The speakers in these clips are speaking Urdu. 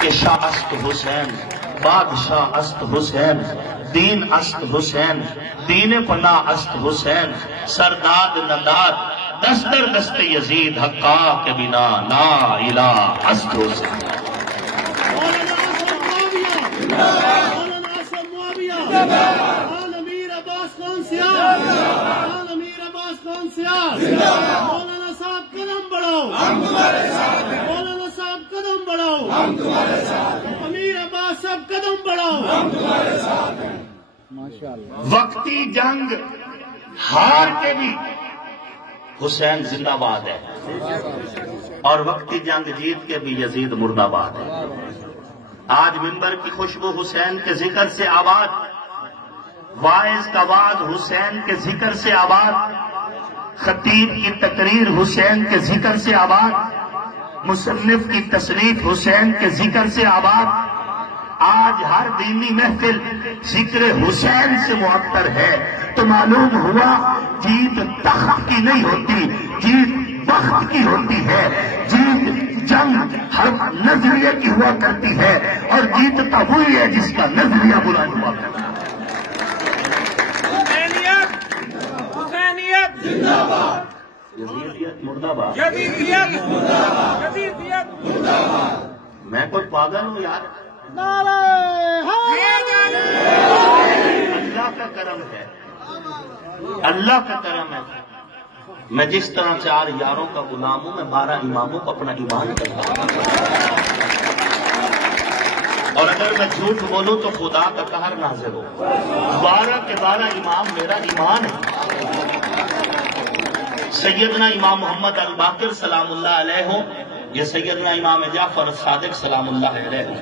کہ شاہ است حسین بادشاہ است حسین دین است حسین دین پناہ است حسین سرداد نداد دست در دست یزید حقا کے بنا لا الہ است حسین. امیر عباس خان سیال امیر عباس خان سیال مولانا صاحب قدم بڑھاؤ مولانا صاحب قدم بڑھاؤ امیر عباس صاحب قدم بڑھاؤ. وقتی جنگ ہار کے بھی حسین زندہ باد ہے اور وقتی جنگ جیت کے بھی یزید مردہ باد ہے. آج منبر کی خوشبو حسین کے ذکر سے آباد واعظ کا وعظ حسین کے ذکر سے آباد خطیب کی تقریر حسین کے ذکر سے آباد مصنف کی تصنیف حسین کے ذکر سے آباد. آج ہر دینی محفل ذکر حسین سے معطر ہے تو معلوم ہوا جیت تخت کی نہیں ہوتی جیت وقت کی ہوتی ہے. جیت جنگ ہر نظریے کی ہوا کرتی ہے اور جیتتا وہی ہے جس کا نظریہ بلند ہوا کرتا ہے. یزیدیت مردہ باد. میں کوئی پاگل ہوں یار. اللہ کا کرم ہے اللہ کا کرم ہے. میں جس طرح 4 یاروں کا غلام ہوں میں 12 اماموں کو اپنا ایمان کرتا ہوں اور اگر میں جھوٹ بولوں تو خدا کا قہر نازل ہو. 12 کے 12 امام میرا ایمان ہے. سیدنا امام محمد الباقر سلام اللہ علیہ ہو یا سیدنا امام جعفر صادق سلام اللہ علیہ ہو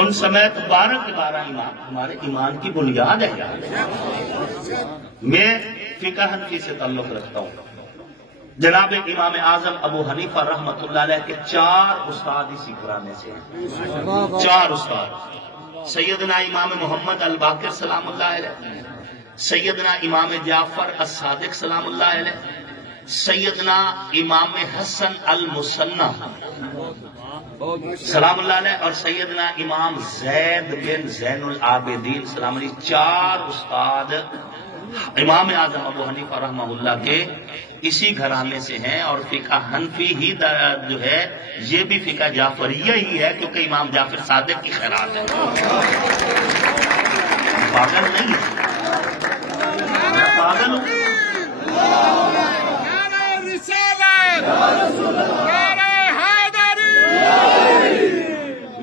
ان سمیت 12 کے 12 امام ہمارے ایمان کی بنیاد ہے. میں فقہ حنفی سے تعلق رکھتا ہوں. جناب امام اعظم ابو حنیفہ رحمت اللہ علیہ کے 4 استاد اسی گھرانے سے ہیں. 4 استاد سیدنا امام محمد الباقر سلام اللہ علیہ سیدنا امام جعفر الصادق سلام اللہ علیہ سیدنا امام حسن المثنی سلام اللہ علیہ اور سیدنا امام زید بن زین العابدین سلام علیہ. 4 استاد امام اعظم ابو حنیفہ رحمہ اللہ کے اسی گھرانے سے ہیں اور فقہ حنفی ہی جو ہے یہ بھی فقہ جعفریہ ہی ہے کیونکہ امام جعفر صادق کی خیرات ہے. پاگل نہیں میں پاگل ہوں.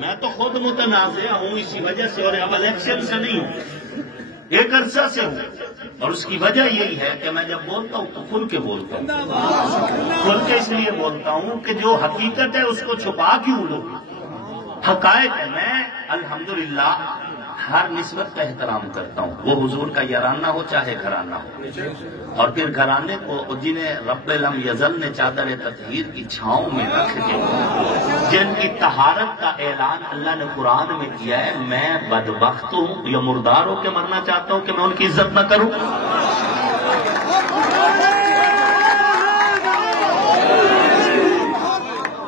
میں تو خود متنازع ہوں اسی وجہ سے اور اب الیکشن سے نہیں ہوں ایک عرصہ سے ہوں اور اس کی وجہ یہی ہے کہ میں جب بولتا ہوں تو کھل کے بولتا ہوں. کھل کے اس لیے بولتا ہوں کہ جو حقیقت ہے اس کو چھپا کیوں لو. حقائق ہے. میں الحمدللہ ہر نسبت کا احترام کرتا ہوں وہ حضور کا یارانہ ہو چاہے گھرانہ ہو اور پھر گھرانے کو جنہیں رب لم یزل نے چادر تطہیر کی چھاؤں میں رکھ کے جن کی طہارت کا اعلان اللہ نے قرآن میں کیا ہے میں بدبخت ہوں یا مردار ہو کے مرنا چاہتا ہوں کہ میں ان کی عزت نہ کروں.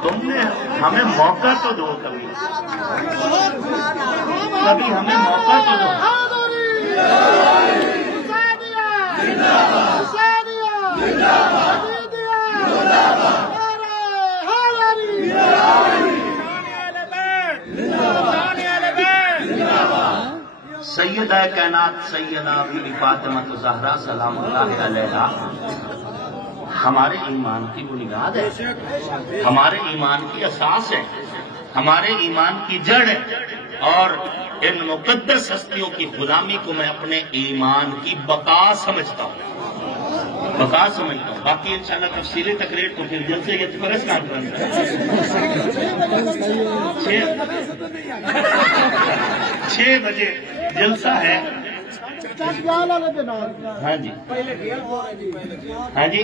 تم نے ہمیں موقع تو دو کبھی ہمیں موقع تو دو. سیدہ کائنات سیدہ بی فاطمہ الزہرا سلام اللہ علیہا ہمارے ایمان کی بنیاد ہے ہمارے ایمان کی اساس ہے ہمارے ایمان کی جڑ ہے اور ان مقدس ہستیوں کی غلامی کو میں اپنے ایمان کی بقا سمجھتا ہوں باقی انشاءاللہ تفصیلی تقریر کو پھر جلسے یہ پریس کانفرنس 6 بجے جلسہ ہے. ہاں جی